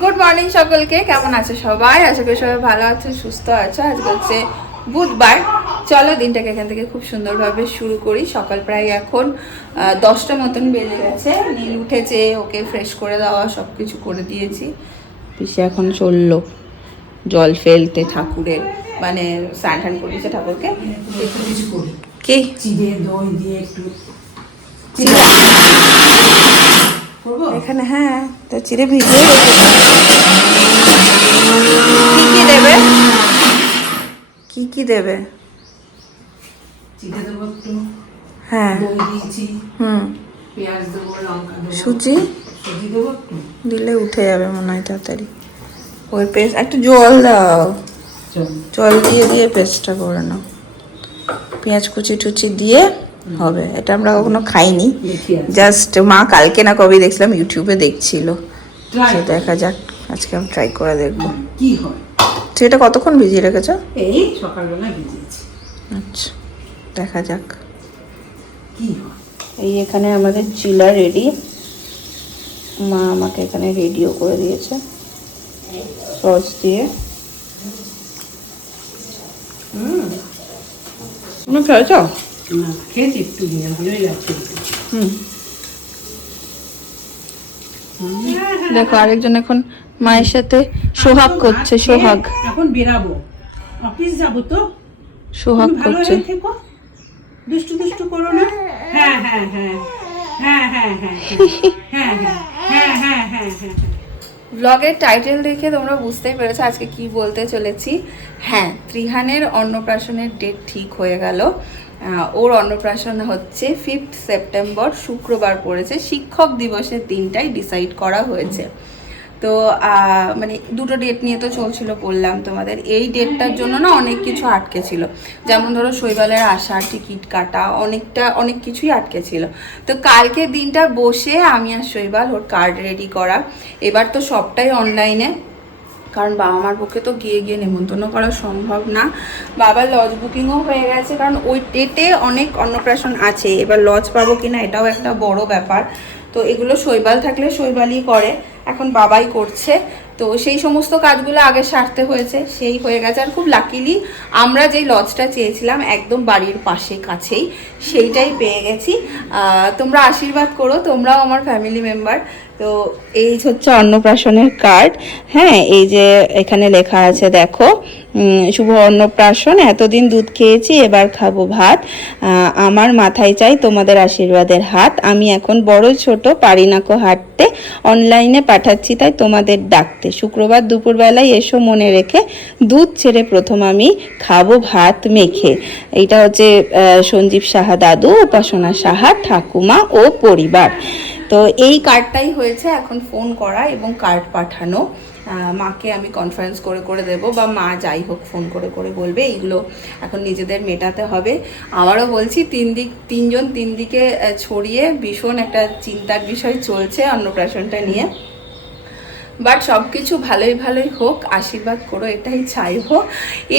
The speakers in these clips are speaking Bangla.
গুড মর্নিং সকলকে কেমন আছে সবাই? আশা করি সবাই ভালো আছে সুস্থ আছে। আজকে হচ্ছে বুধবার। চলো দিনটাকে এখান থেকে খুব সুন্দরভাবে শুরু করি। সকাল প্রায় এখন দশটা মতন বেজে গেছে। নীল উঠেছে ওকে ফ্রেশ করে দেওয়া সব কিছু করে দিয়েছি। পিসে এখন চলল জল ফেলতে ঠাকুরের মানে স্নান টান করিয়েছে ঠাকুরকে। কি? চিড়ে দই দিয়ে একটু এখানে হ্যাঁ তো চিড়ে ভিজিয়ে রেখেছি। কি কি দেবে? কি কি দেবে? চিড়ে দেবো একটু হ্যাঁ। দিয়েছি হুম। পেঁয়াজ দেবো লঙ্কা দেবো সুজি? সুজি দেবো একটু। দিলে উঠে যাবে মনে হয় তাড়াতাড়ি। ওই পেস্ট একটু জল দাও। জল দিয়ে দিয়ে পেস্টটা করে নাও। পেঁয়াজ কুচি টুচি দিয়ে হবে। এটা আমরা কখনো খাইনি। জাস্ট মা কালকে না কবে দেখছিলাম ইউটিউবে দেখছিল। তো দেখা যাক। আজকে আমি ট্রাই করে দেখব। কি হয়? এটা কতক্ষণ ভিজিয়ে রেখেছো? এই সকালবেলা ভিজিয়েছি। আচ্ছা দেখা যাক। কি হয়? এই এখানে আমাদের চিলা রেডি মা আমাকে এখানে রেডিও করে দিয়েছে। সস দিয়ে। হুম। তুমি খেয়েছ? খেয়েছি একটু হুম। দেখো আরেকজন এখন মায়ের সাথে সোহাগ করছে সোহাগ। এখন বেরাবো। অফিস যাব তো। সোহাগ করছে। দুষ্টু দুষ্টু করো না। হ্যাঁ হ্যাঁ হ্যাঁ। হ্যাঁ হ্যাঁ হ্যাঁ হ্যাঁ। হ্যাঁ হ্যাঁ হ্যাঁ হ্যাঁ হ্যাঁ ব্লগের টাইটেল দেখে তোমরা বুঝতেই পেরেছ আজকে কি বলতে চলেছি। হ্যাঁ ত্রিহানের অন্নপ্রাশনের ডেট ঠিক হয়ে গেল। ওর অন্নপ্রাশন হচ্ছে ফিফথ সেপ্টেম্বর শুক্রবার পড়েছে। শিক্ষক দিবসের দিনটাই ডিসাইড করা হয়েছে। তো মানে দুটো ডেট নিয়ে তো চলছিল বললাম তোমাদের। এই ডেটটার জন্য না অনেক কিছু আটকে ছিল। যেমন ধরো শৈবালের আসা টিকিট কাটা, অনেকটা, অনেক কিছুই আটকে ছিল। তো কালকে দিনটা বসে আমি আর শৈবাল ওর কার্ড রেডি করা। এবার তো সবটাই অনলাইনে কারণ বাবা মার পক্ষে তো গিয়ে গিয়ে নেমন্তন্ন করা সম্ভব না। বাবার লজ বুকিংও হয়ে গেছে, কারণ ওই ডেটে অনেক অন্নপ্রাশন আছে। এবার লজ পাবো কিনা এটাও একটা বড় ব্যাপার। তো এগুলো শৈবাল থাকলে শৈবালই করে, এখন বাবাই করছে। তো সেই সমস্ত কাজগুলো আগে সারতে হয়েছে, সেই হয়ে গেছে। আর খুব লাকিলি আমরা যেই লজটা চেয়েছিলাম একদম বাড়ির পাশে, কাছেই, সেইটাই পেয়ে গেছি। তোমরা আশীর্বাদ করো, তোমরাও আমার ফ্যামিলি মেম্বার তো এই হচ্ছে অন্নপ্রাশনের কার্ড হ্যাঁ এই যে এখানে লেখা আছে, দেখো শুভ অন্নপ্রাশন, এতদিন দুধ খেয়েছি, এবার খাব ভাত। আমার মাথায় চাই তোমাদের আশীর্বাদের হাত। আমি এখন বড় ছোট, পারি নাকো হাঁটতে। অনলাইনে পাঠাচ্ছি, তাই তোমাদের ডাকতে। শুক্রবার দুপুরবেলায় এসো মনে রেখে দুধ ছেড়ে প্রথম আমি খাব ভাত মেখে। এইটা হচ্ছে সঞ্জীব সাহা দাদু, উপাসনা সাহা, ঠাকুমা ও পরিবার। তো এই কার্ডটাই হয়েছে এখন ফোন করা এবং কার্ড পাঠানো। মাকে আমি কনফারেন্স করে করে দেব বা মা যাই হোক ফোন করে করে বলবে, এইগুলো এখন নিজেদের মেটাতে হবে। আমারও বলছি, তিন দিক, তিনজন তিন দিকে ছড়িয়ে ভীষণ একটা চিন্তার বিষয় চলছে অন্নপ্রাশনটা নিয়ে। বাট সব কিছু ভালোই ভালোই হোক, আশীর্বাদ করো, এটাই চাইব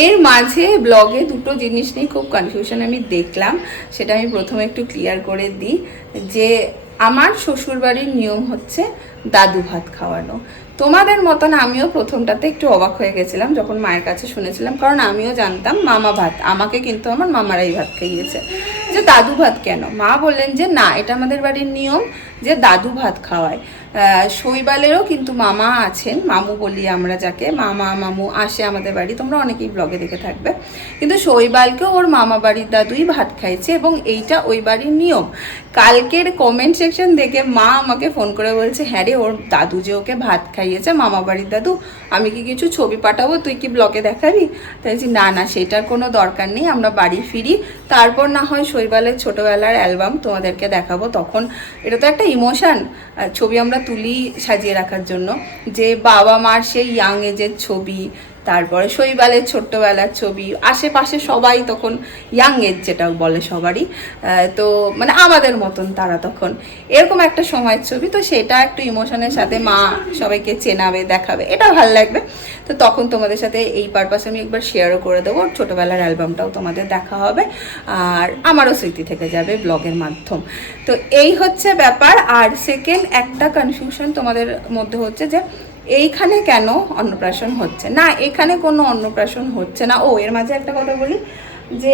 এর মাঝে ব্লগে দুটো জিনিস নিয়ে খুব কনফিউশন আমি দেখলাম, সেটা আমি প্রথমে একটু ক্লিয়ার করে দিই যে আমার শ্বশুরবাড়ির নিয়ম হচ্ছে দাদু ভাত খাওয়ানো। তোমাদের মতন আমিও প্রথমটাতে একটু অবাক হয়ে গেছিলাম, যখন মায়ের কাছে শুনেছিলাম, কারণ আমিও জানতাম মামা ভাত, আমাকে কিন্তু আমার মামারাই ভাত খাইয়েছে। যে দাদু ভাত কেন? মা বললেন যে না, এটা আমাদের বাড়ির নিয়ম যে দাদু ভাত খাওয়ায়। শৈবালেরও কিন্তু মামা আছেন, মামু বলি আমরা যাকে, মামা মামু আসে আমাদের বাড়ি, তোমরা অনেকেই ব্লগে দেখে থাকবে। কিন্তু শৈবালকেও ওর মামা বাড়ির দাদুই ভাত খাইছে এবং এইটা ওই বাড়ির নিয়ম। কালকের কমেন্ট সেকশন দেখে মা আমাকে ফোন করে বলছে হ্যাঁ রে, ওর দাদু যে ওকে ভাত খাইয়েছে, মামা বাড়ির দাদু, আমি কি কিছু ছবি পাঠাবো, তুই কি ব্লগে দেখাবি? তাই না না, সেটার কোনো দরকার নেই, আমরা বাড়ি ফিরি। তারপর না হয় শৈবালের ছোটোবেলার অ্যালবাম তোমাদেরকে দেখাবো, তখন এটা তো একটা ইমোশান ছবি আমরা তুলি সাজিয়ে রাখার জন্য। যে বাবা মার সেই ইয়াং এজের ছবি তারপরে শৈবালের ছোট্টবেলার ছবি, আশেপাশে সবাই তখন ইয়াং এজ যেটা বলে সবারই তো মানে আমাদের মতন তারা তখন। এরকম একটা সময়ের ছবি, তো সেটা একটু ইমোশনের সাথে মা সবাইকে চেনাবে, দেখাবে, এটা ভালো লাগবে। তো তখন তোমাদের সাথে এই পারপাসে আমি একবার শেয়ারও করে দেবো, ছোটোবেলার অ্যালবামটাও তোমাদের দেখা হবে, আর আমারও স্মৃতি থেকে যাবে ব্লগের মাধ্যম। তো এই হচ্ছে ব্যাপার, আর সেকেন্ড একটা কনফিউশন তোমাদের মধ্যে হচ্ছে যে এইখানে কেন অন্নপ্রাশন হচ্ছে? না, এখানে কোনো অন্নপ্রাশন হচ্ছে না। ও, এর মাঝে একটা কথা বলি, যে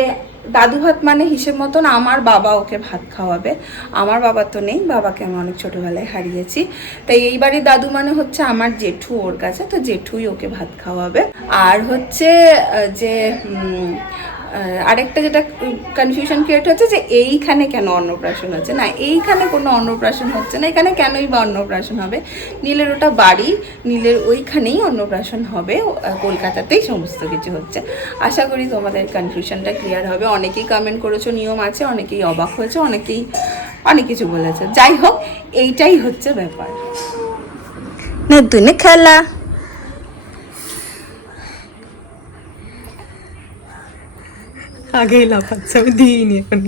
দাদু ভাত মানে হিসেব মতন আমার বাবা ওকে ভাত খাওয়াবে। আমার বাবা তো নেই, বাবাকে আমি অনেক ছোটোবেলায় হারিয়েছি। তাই এই বাড়ির দাদু মানে হচ্ছে আমার জেঠু ওর কাছে, তো জেঠুই ওকে ভাত খাওয়াবে। আর হচ্ছে যে আরেকটা যেটা কনফিউশন ক্রিয়েট হচ্ছে যে এইখানে কেন অন্নপ্রাশন হচ্ছে? না, এইখানে কোনো অন্নপ্রাশন হচ্ছে না, এখানে কেনই বা অন্নপ্রাশন হবে? নীলের ওটা বাড়ি, নীলের ওইখানেই অন্নপ্রাশন হবে কলকাতাতেই সমস্ত কিছু হচ্ছে। আশা করি তোমাদের কনফিউশনটা ক্লিয়ার হবে। অনেকেই কমেন্ট করেছ, নিয়ম আছে, অনেকেই অবাক হয়েছে, অনেকেই অনেক কিছু বলেছে। যাই হোক, এইটাই হচ্ছে ব্যাপার। নতুন খেলা। আগেই লাফাচ্ছে আমি দিইনি এখন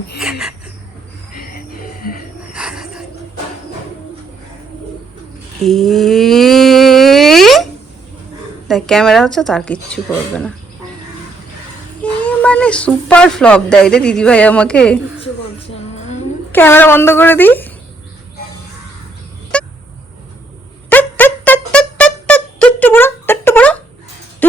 দেখ ক্যামেরা হচ্ছে তার কিচ্ছু করবে না। মানে সুপার ফ্লপ দেয় রে দিদিভাই আমাকে। ক্যামেরা বন্ধ করে দিই।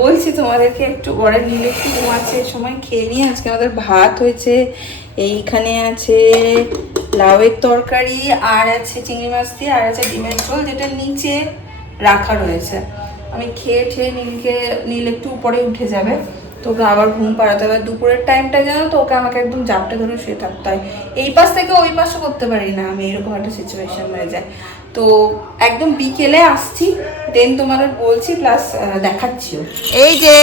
বলছি তোমাদেরকে একটু পরে নীল একটু ঘুমাচ্ছে সময় খেয়ে নিয়ে আজকে আমাদের ভাত হয়েছে। এইখানে আছে লাউয়ের তরকারি, আর আছে চিংড়ি মাছ দিয়ে, আর আছে ডিমের ঝোল যেটা নিচে রাখা রয়েছে। আমি খেয়ে ঠেয়ে নীলকে নীল একটু উপরে উঠে যাবে। তোকে আবার ঘুম পাড়াতে হবে। দুপুরের টাইমটা জানো তো, ওকে আমাকে একদম জাপটে ধরে শুয়ে থাকতে হয়। এই পাশ থেকে ওই পাশও করতে পারি না আমি, এরকম একটা সিচুয়েশন হয়ে যায়। তো একদম বিকেলে আসছি দেন তোমাদের বলছি প্লাস দেখাচ্ছিও এই যে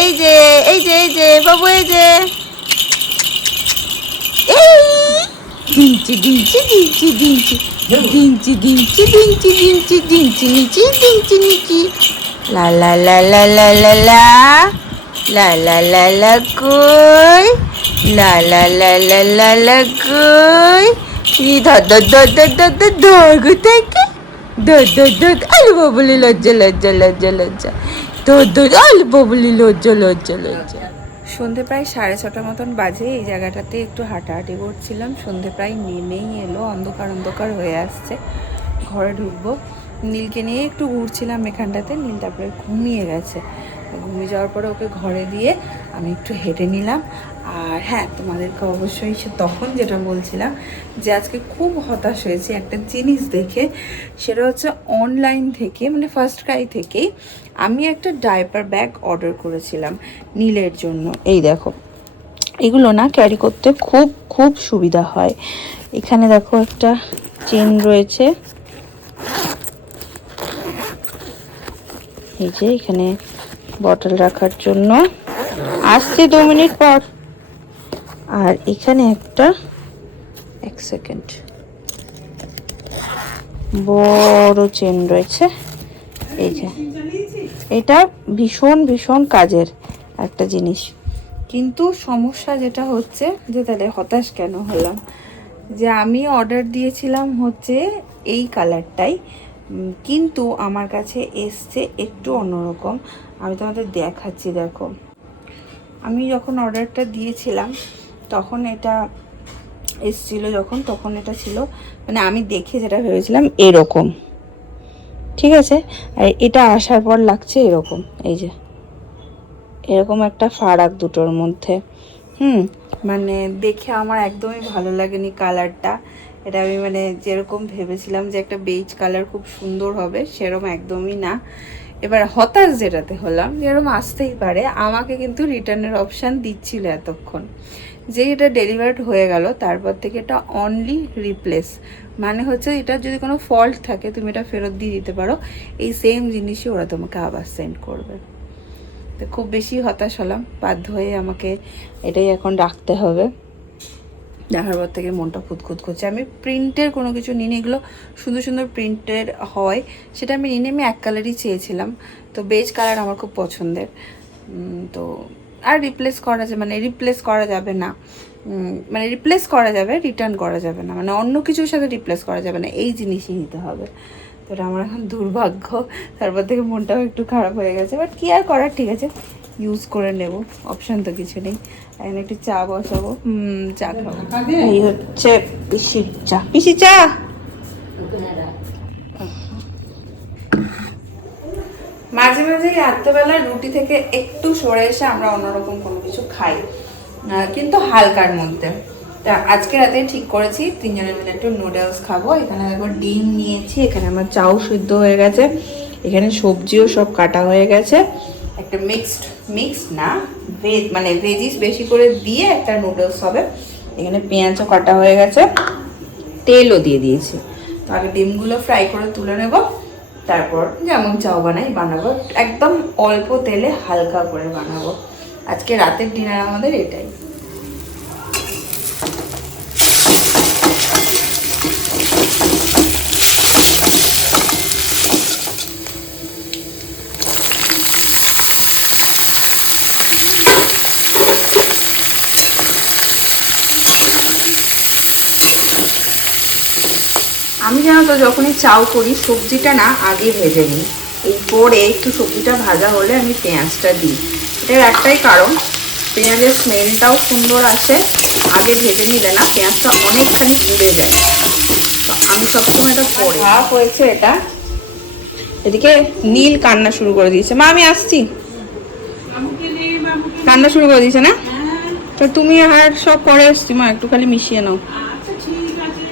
এই যে এই যে এই যে বাবু এই যে ডিঞ্চি ডিঞ্চি ডিঞ্চি ডিঞ্চি ডিঞ্চি ডিঞ্চি ডিঞ্চি ডিঞ্চি ডিঞ্চি নিচি ডিঞ্চি নিচি লা লা লা লা লা লা লা লা লা লা লা কই লা লা লা লা লা লা কই ই ধর ধর ধর ধর ধর ধর ধর থেকে আলু বাবুলি লজ্জা লজ্জা লজ্জা লজ্জা ধর আলু বাবুলি লজ্জা লজ্জা লজ্জা সন্ধে প্রায় সাড়ে ছটার মতন বাজে এই জায়গাটাতে একটু হাঁটাহাঁটি করছিলাম সন্ধে প্রায় নেমেই এলো অন্ধকার অন্ধকার হয়ে আসছে ঘরে ঢুকবো নীলকে নিয়ে একটু ঘুরছিলাম এখানটাতে নীল তারপরে ঘুমিয়ে গেছে ঘুমিয়ে যাওয়ার পরে ওকে ঘরে দিয়ে আমি একটু হেঁটে নিলাম। আর হ্যাঁ তোমাদেরকে অবশ্যই সে তখন যেটা বলছিলাম যে আজকে খুব হতাশ হয়েছে একটা জিনিস দেখে। সেটা হচ্ছে অনলাইন থেকে মানে ফার্স্ট ক্রাই থেকেই আমি একটা ডাইপার ব্যাগ অর্ডার করেছিলাম নীলের জন্য। এই দেখো, এগুলো না ক্যারি করতে খুব খুব সুবিধা হয়। এখানে দেখো একটা চেন রয়েছে। এই যে এখানে বটল রাখার জন্য। আসছে দু মিনিট পর। আর এখানে একটা, এক সেকেন্ড। বড় চেন রয়েছে। এই যে, এটা ভীষণ ভীষণ কাজের একটা জিনিস। কিন্তু সমস্যা যেটা হচ্ছে, যে তাহলে হতাশ কেন হলাম? যে আমি অর্ডার দিয়েছিলাম হচ্ছে এই কালারটাই কিন্তু আমার কাছে এসছে একটু অন্যরকম। আমি তোমাদের দেখাচ্ছি, দেখো। আমি যখন অর্ডারটা দিয়েছিলাম, তখন এটা এসছিল যখন, তখন এটা ছিল মানে আমি দেখে যেটা ভেবেছিলাম এরকম। ঠিক আছে? আর এটা আসার পর লাগছে এরকম, এই যে। এরকম একটা ফারাক দুটোর মধ্যে। হুম? মানে দেখে আমার একদমই ভালো লাগেনি কালারটা। এটা আমি মানে যেরকম ভেবেছিলাম যে একটা বেজ কালার খুব সুন্দর হবে, সেরকম একদমই না। এবার হতাশ যেটাতে হলাম যেরকম আসতেই পারে, আমাকে কিন্তু রিটার্নের অপশান দিচ্ছিল এতক্ষণ। যে এটা ডেলিভার্ড হয়ে গেল, তারপর থেকে এটা অনলি রিপ্লেস মানে হচ্ছে এটা যদি কোনো ফল্ট থাকে, তুমি এটা ফেরত দিয়ে দিতে পারো, এই সেম জিনিসই ওরা তোমাকে আবার সেন্ড করবে। তো খুব বেশি হতাশ হলাম, বাধ্য হয়ে আমাকে এটাই এখন রাখতে হবে। দেখার পর থেকে মনটা খুঁতখুত করছে। আমি প্রিন্টের কোনো কিছু নিই, এগুলো সুন্দর সুন্দর প্রিন্টের হয় সেটা আমি নিয়ে আমি এক কালারই চেয়েছিলাম। তো বেজ কালার আমার খুব পছন্দের। তো আর রিপ্লেস করা যাবে মানে রিপ্লেস করা যাবে না। মানে রিপ্লেস করা যাবে রিটার্ন করা যাবে না। মানে অন্য কিছুর সাথে রিপ্লেস করা যাবে না এই জিনিসই নিতে হবে। তো এটা আমার এখন দুর্ভাগ্য। তারপর থেকে মনটাও একটু খারাপ হয়ে গেছে বাট কি আর করার ঠিক আছে। ইউজ করে নেব। অপশান তো কিছু নেই। এখন একটু চা বসাবো। চা খাব। এই হচ্ছে পিসির চা। পিসি চা? মাঝে মাঝে রাত্রেবেলা রুটি থেকে একটু সরে এসে আমরা অন্যরকম কোনো কিছু খাই। কিন্তু হালকার মধ্যে। তা আজকে রাতে ঠিক করেছি। তিনজনে মিলে একটু নুডলস খাব। এখানে দেখো ডিম নিয়েছি এখানে আমার চাও সিদ্ধ হয়ে গেছে। এখানে সবজিও সব কাটা হয়ে গেছে। একটা মিক্সড মিক্স না ভেজ মানে ভেজিস বেশি করে দিয়ে একটা নুডলস হবে। এখানে পেঁয়াজও কাটা হয়ে গেছে, তেলও দিয়ে দিয়েছি। তো আগে ডিমগুলো ফ্রাই করে তুলে নেব, তারপর যেমন চাও বানাই বানাবো, একদম অল্প তেলে হালকা করে বানাবো। আজকে রাতের ডিনার আমাদের এটাই। আমি জানো তো যখনই চাউ করি সবজিটা না আগে ভেজে নিই। এই পরে একটু সবজিটা ভাজা হলে আমি পেঁয়াজটা দিই। এটার একটাই কারণ পেঁয়াজের স্মেলটাও সুন্দর আসে আগে ভেজে নিলে না পেঁয়াজটা অনেকখানি পুড়ে যায়। তো আমি সবসময় এটা পরে ভাব হয়েছে এটা। এদিকে নীল কান্না শুরু করে দিয়েছে। মা আমি আসছি। কান্না শুরু করে দিয়েছে না? হ্যাঁ। তো তুমি আর সব করে এসছি। মা একটু খালি মিশিয়ে নাও আচ্ছা ঠিক আছে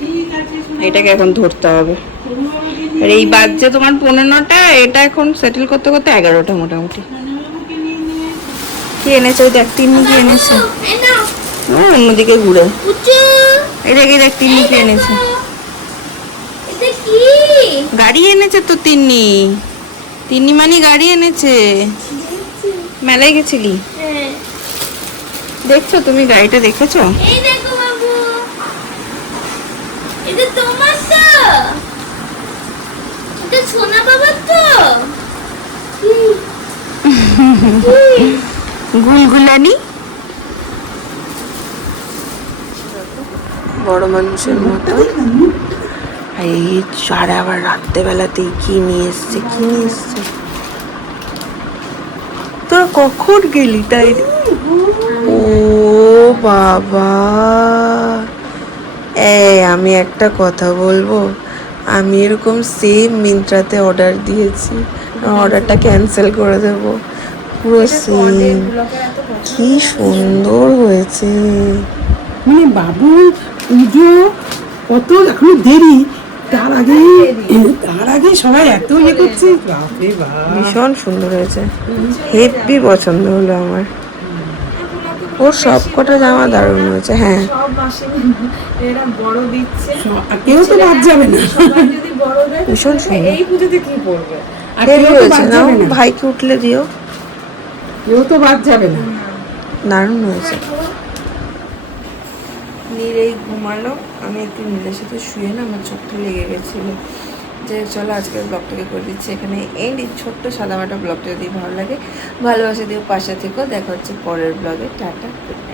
ঠিক আছে শোনো এটাকে এখন ধরতে হবে। আর এই বাজছে তোমার পনেরোটা এটা এখন সেটেল করতে করতে এগারোটা মোটামুটি। কি এনেছে? ওই দেখ তিন্নি কি এনেছে? ও, অন্যদিকে ঘুরে। এই দেখ তিন্নি কি এনেছে? গাড়ি এনেছে তো তিন্নি। তিন্নি মানে গাড়ি এনেছে। মেলায় গেছিলি? হ্যাঁ। দেখছ তুমি গাড়িটা দেখেছ? এই দেখো এটা তোমার তো। এটা সোনা বাবার তো? গুলগুলানি? বড় মানুষের মতো। আর এই সারা আবার রাত্রেবেলাতেই কি নিয়ে এসছে, কি নিয়ে এসছে? তোরা কখন গেলি তাই ও বাবা। এ আমি একটা কথা বলব? আমি এরকম সেম মিন্ত্রাতে অর্ডার দিয়েছি। অর্ডারটা ক্যান্সেল করে দেব। পুরো সেম কি সুন্দর হয়েছে। মানে বাবু পুজো কত এখনও দেরি? তার আগে তার আগে সবাই এত ইয়ে করছে। ভীষণ সুন্দর হয়েছে। হেভি পছন্দ হলো আমার। ওর সব কটা জামা দারুণ হয়েছে হ্যাঁ। সব মাসে এরা বড় দিচ্ছে। কেউ তো বাদ যাবে না। যদি বড় দেয় ভীষণ সুন্দর। এই পুজোতে কি পড়বে? আর হেভি হয়েছে না? না। ভাইকে উঠলে দিও। কেউ তো বাদ যাবে না। দারুণ হয়েছে। নীল এই ঘুমালো। আমি একটু নীলের সাথে শুয়ে না আমার চোখটা লেগে গেছিল। যে চলো আজকের ব্লগটাকে করে দিচ্ছি। এখানে এন্ড এই ছোট্ট সাদামাটা ব্লগটা যদি ভালো লাগে, ভালোবাসা দিও, পাশে থেকেও দেখা হচ্ছে পরের ব্লগে। Tata good